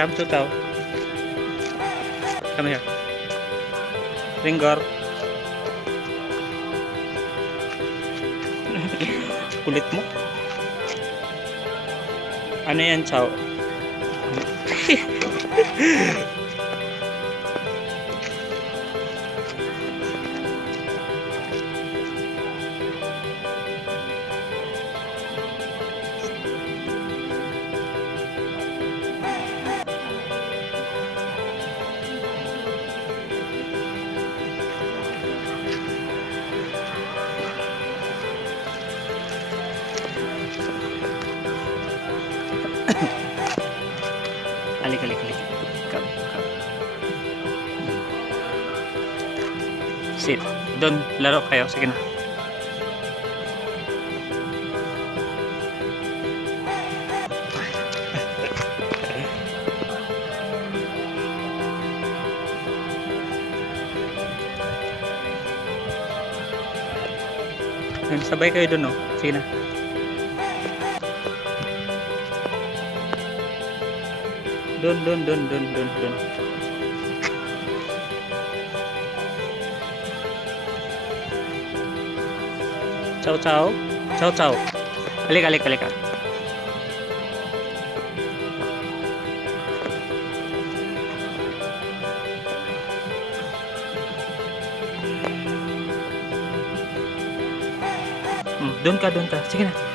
Come to Tao. Come here. Ringor. Kulit mo. Ano yan, Chow? Alik. Come. Sit. Doon, laro kayo. Sige na. Sabay kayo doon, no? Sige na. Doon. Chow. Alik. Doon ka. Sige na.